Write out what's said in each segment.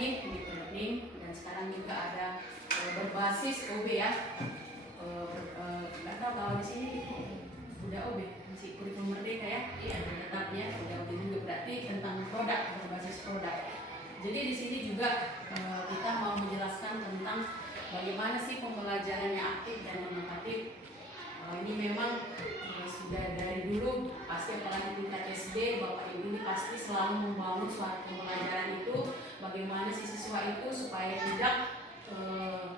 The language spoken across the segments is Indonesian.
teknik learning, dan sekarang juga ada berbasis OB ya. Nggak tahu kalau di sini udah OB masih kurikulum merdeka ya, tetapnya udah OB juga, berarti tentang produk, berbasis produk. Jadi di sini juga kita mau menjelaskan tentang bagaimana sih pembelajaran yang aktif dan inovatif. Ini memang sudah dari dulu, pasti apalagi tingkat SD, Bapak Ibu ini pasti selalu membangun suatu pembelajaran itu, bagaimana si siswa itu supaya tidak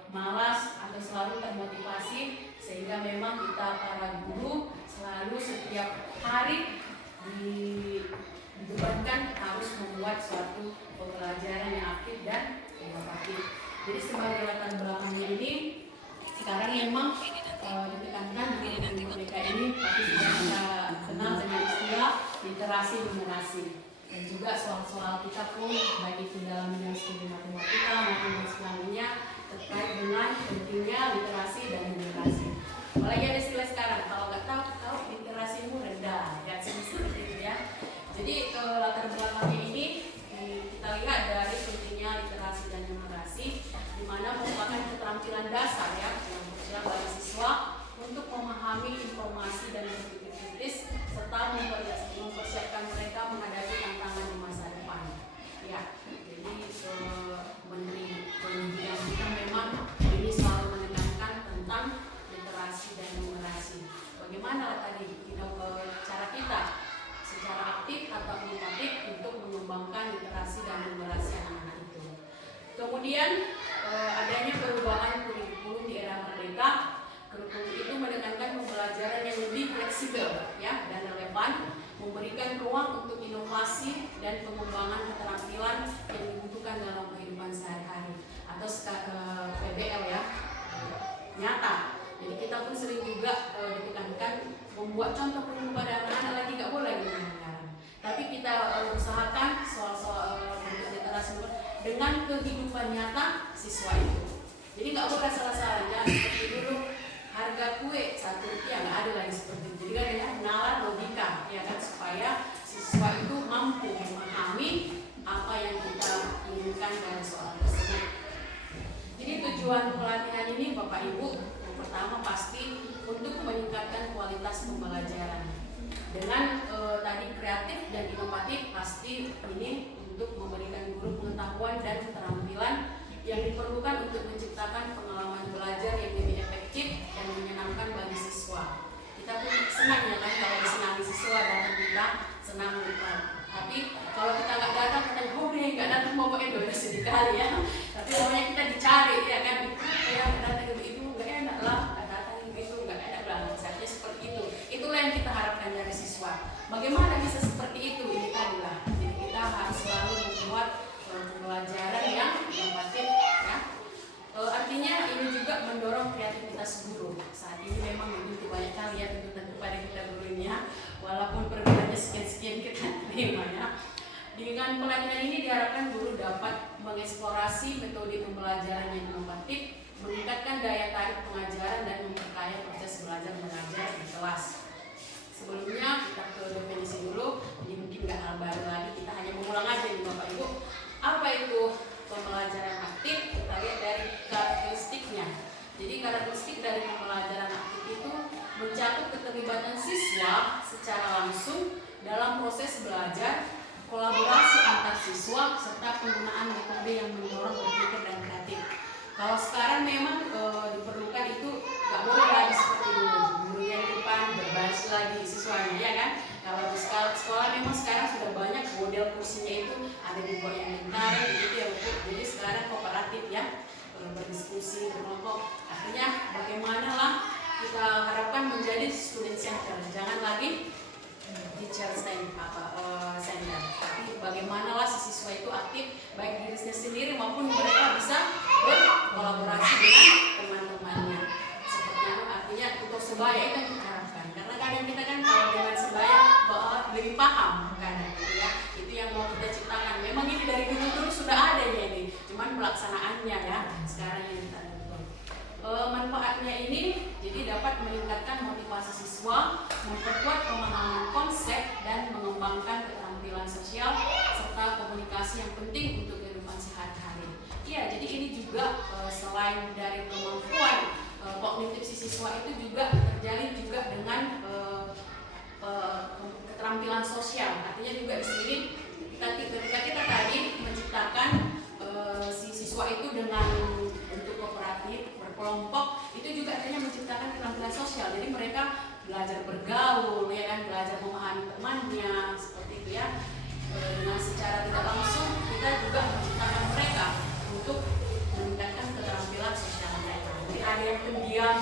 malas atau selalu termotivasi, sehingga memang kita para guru selalu setiap hari dibebankan harus membuat suatu pembelajaran yang aktif dan inovatif. Jadi sebagai latar belakangnya ini, sekarang memang ditekankan di mereka ini pasti sudah kita kenal dengan istilah literasi numerasi, dan juga soal-soal kita pun baik itu dalam bidang studi matematika maupun dan sebagainya terkait dengan pentingnya literasi dan numerasi. Apalagi ada istilah sekarang, kalau nggak tahu literasimu rendah, ya seperti itu ya. Jadi latar belakangnya ini kita lihat dari pentingnya literasi dan numerasi, di mana merupakan keterampilan dasar ya yang bersiap bagi siswa untuk memahami informasi dan berpikir kritis serta mempersiapkan mereka menghadapi tantangan di masa depan. Ya, jadi Menteri Pendidikan kita memang ini selalu menekankan tentang literasi dan numerasi. Bagaimana tadi cara kita secara aktif atau inovatif untuk mengembangkan literasi dan numerasi anak-anak itu. Kemudian adanya perubahan kurikulum di era merdeka. Kurikulum itu menekankan pembelajaran yang lebih fleksibel ya dan relevan, memberikan ruang untuk inovasi dan pengembangan keterampilan yang dibutuhkan dalam kehidupan sehari-hari atau PBL ya, nyata. Jadi kita pun sering juga ditekankan membuat contoh penuh pada anak-anak, lagi nggak boleh di negara. Tapi kita usahakan soal literasi dengan kehidupan nyata siswa itu. Jadi nggak boleh salah-salah ya, seperti dulu harga kue Rp1 nggak ada lagi seperti itu. Jadi kan dengan nalar logika ya kan, supaya siswa itu mampu memahami apa yang kita inginkan dari soal tersebut. Jadi tujuan pelatihan ini Bapak Ibu, yang pertama pasti untuk meningkatkan kualitas pembelajaran. Dengan tadi kreatif dan inovatif, pasti ini untuk memberikan guru pengetahuan dan keterampilan yang diperlukan untuk menciptakan pengalaman belajar yang lebih efektif dan menyenangkan bagi siswa. Kita pun senang ya kan kalau disenangi siswa, datang kita senang lupa. Tapi kalau kita nggak datang, kita nggak datang mau udah sedih kali ya. Tapi pokoknya kita dicari ya kan, ya nggak datang ibu nggak enak lah, nggak datang ibu nggak enak lah. Misalnya seperti itu. Itulah yang kita harapkan dari siswa. Bagaimana bisa seperti itu? Ini tadi lah. Jadi kita harus selalu membuat pembelajaran yang inovatif ya. Artinya ini juga mendorong kreativitas guru. Saat ini memang begitu banyak kali ya tuntutan kepada kita gurunya, walaupun perbedaannya sekian-sekian kita terima ya. Dengan pelatihan ini diharapkan guru dapat mengeksplorasi metode pembelajaran yang inovatif, meningkatkan daya tarik pengajaran dan memperkaya proses belajar mengajar di kelas. Sebelumnya kita ke definisi dulu, jadi mungkin nggak hal baru lagi, kita hanya mengulang aja nih Bapak Ibu. Apa itu pembelajaran aktif? Kita lihat dari karakteristiknya. Jadi karakteristik dari pembelajaran aktif itu mencakup keterlibatan siswa secara langsung dalam proses belajar, kolaborasi antar siswa, serta penggunaan metode yang mendorong berpikir dan kreatif. Kalau sekarang memang diperlukan itu nggak boleh lagi seperti dulu, guru yang di depan berbaris lagi siswanya ya kan. Kalau di sekolah memang sekarang sudah banyak model kursinya itu ada dibuat yang lingkaran gitu ya Bu. Jadi sekarang kooperatif ya, berdiskusi, berkelompok. Artinya bagaimana lah kita harapkan menjadi student center, jangan lagi teacher center, tapi bagaimana lah si siswa itu aktif baik dirinya sendiri maupun mereka bisa berkolaborasi dengan teman-temannya. Seperti itu artinya untuk sebaya itu yang kita harapkan. Karena kadang kita kan kalau dengan sebaya lebih paham kadang gitu ya. Itu yang mau kita ciptakan. Memang ini dari dulu sudah ada ya ini, cuman pelaksanaannya ya sekarang yang kita lakukan. Manfaatnya ini jadi dapat meningkatkan motivasi siswa, memperkuat pemahaman konsep dan mengembangkan keterampilan sosial serta komunikasi yang penting untuk kehidupan sehari-hari. juga selain dari kemampuan kognitif si siswa itu juga terjalin juga dengan keterampilan sosial. Artinya juga di sini ketika kita tadi menciptakan si siswa itu dengan bentuk kooperatif, berkelompok, itu juga artinya menciptakan keterampilan sosial. Jadi mereka belajar bergaul, ya kan, belajar memahami temannya, seperti itu ya. Dengan secara tidak langsung kita juga menciptakan mereka untuk meningkatkan keterampilan sosial mereka. Jadi ada yang pendiam,